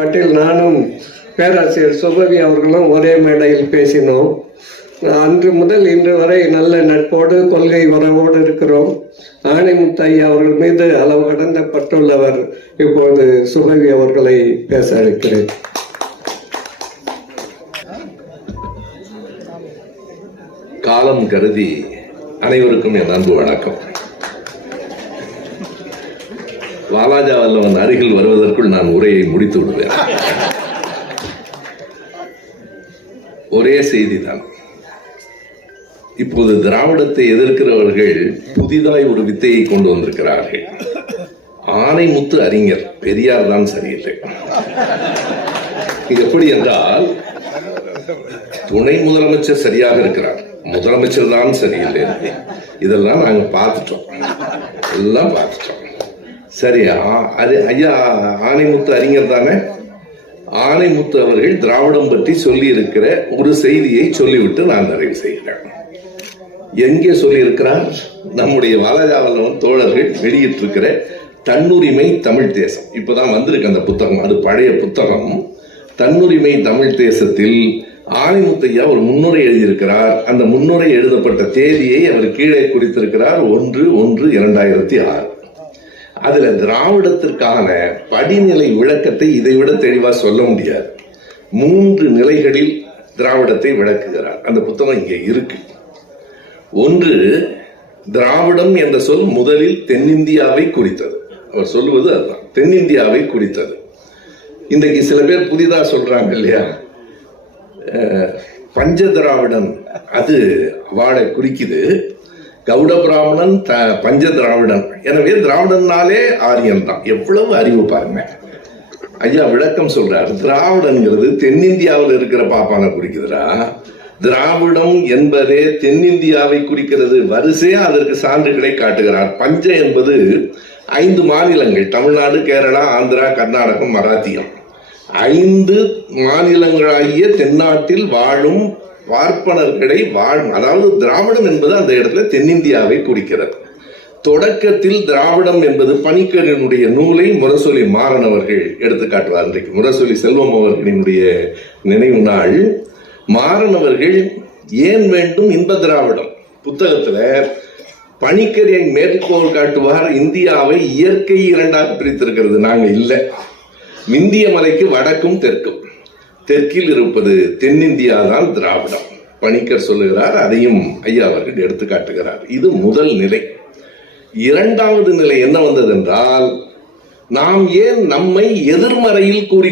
பாட்டில் நானும் பேராசிரியர் சுபவி அவர்களும் ஒரே மேடையில் பேசினோம். அன்று முதல் இன்று வரை நல்ல நட்போடு கொள்கை உறவோடு இருக்கிறோம். ஆணைமுத்து ஐயா அவர்கள் மீது அளவு கடந்த பற்றுள்ளவர். இப்போது சுபவி அவர்களை பேச அழைக்கிறேன். காலம் கருதி அனைவருக்கும் என் அன்பு வணக்கம். வாலாஜா வல்லவன் அருகில் வருவதற்குள் நான் உரையை முடித்து விடுவேன். ஒரே செய்திதான். இப்போது திராவிடத்தை எதிர்க்கிறவர்கள் புதிதாய் ஒரு வித்தையை கொண்டு வந்திருக்கிறார்கள். ஆணைமுத்து அறிஞர் பெரியார் தான் சரியில்லை. எப்படி என்றால், துணை முதலமைச்சர் சரியாக இருக்கிறார், முதலமைச்சர் தான் சரியில்லை. இதெல்லாம் நாங்க பார்த்துட்டோம், எல்லாம் பார்த்துட்டோம். சரி, ஐயா ஆணைமுத்து அறிஞர் தானே. ஆணைமுத்து அவர்கள் திராவிடம் பற்றி சொல்லி இருக்கிற ஒரு செய்தியை சொல்லிவிட்டு நான் நிறைவு செய்கிறேன். எங்கே சொல்லி இருக்கிறார்? நம்முடைய வாலாஜாவல்லவன் தோழர்கள் வெளியிட்டிருக்கிற தன்னுரிமை தமிழ் தேசம், இப்பதான் வந்திருக்கு அந்த புத்தகம், அது பழைய புத்தகம். தன்னுரிமை தமிழ் தேசத்தில் ஆணைமுத்தையா ஒரு முன்னுரை எழுதியிருக்கிறார். அந்த முன்னுரை எழுதப்பட்ட தேதியை அவர் கீழே குறித்திருக்கிறார், 1/1/2006. அதுல திராவிடத்திற்கான படிநிலை விளக்கத்தை இதைவிட தெளிவா சொல்ல முடியாது. 3 நிலைகளில் திராவிடத்தை விளக்குகிறார். அந்த புத்தகம் இங்கே இருக்கு. ஒன்று, திராவிடம் என்ற சொல் முதலில் தென்னிந்தியாவை குறித்தது. அவர் சொல்லுவது அதுதான், தென்னிந்தியாவை குறித்தது. இன்றைக்கு சில பேர் புதிதா சொல்றாங்க இல்லையா, பஞ்ச திராவிடன், அது வாழை குறிக்குது. கவுட பிராமணன் பஞ்ச திராவிடன், எனவே திராவிடன்னாலே ஆரியன் தான். எவ்வளவு அறிவு பாருங்க. ஐயா விளக்கம் சொல்றாரு. திராவிடன்கிறது தென்னிந்தியாவில் இருக்கிற பாப்பான குறிக்குதுரா. திராவிடம் என்பதே தென்னிந்தியாவை குறிக்கிறது. வரிசையா அதற்கு சான்றுகளை காட்டுகிறார். பஞ்ச என்பது 5 மாநிலங்கள், தமிழ்நாடு, கேரளா, ஆந்திரா, கர்நாடகம், மராத்தியம். 5 மாநிலங்களாகிய தென்னாட்டில் வாழும் பார்ப்பனர்களை அதாவது திராவிடம் என்பது அந்த இடத்துல தென்னிந்தியாவை குறிக்கிறது. தொடக்கத்தில் திராவிடம் என்பது பணிக்கரினுடைய நூலை முரசொலி மாறன் அவர்கள் எடுத்து காட்டுவார். இன்றைக்கு முரசொலி செல்வம் அவர்களினுடைய நினைவு நாள். மாறன் அவர்கள் ஏன் வேண்டும் இன்ப திராவிடம் புத்தகத்துல பணிக்கரியை மேற்கோள் காட்டுவார். இந்தியாவை இயற்கை 2ஆக பிரித்திருக்கிறது, நாங்க இல்ல. விந்திய மலைக்கு வடக்கும் தெற்கும், தெற்கில் இருப்பது தென்னிந்தியா தான் திராவிடம். பணிக்கர் சொல்லுகிறார், அதையும் ஐயா அவர்கள் எடுத்து காட்டுகிறார். இது முதல் நிலை. 2வது நிலை என்ன வந்தது என்றால், நாம் ஏன் நம்மை எதிர்மறையில் கூறி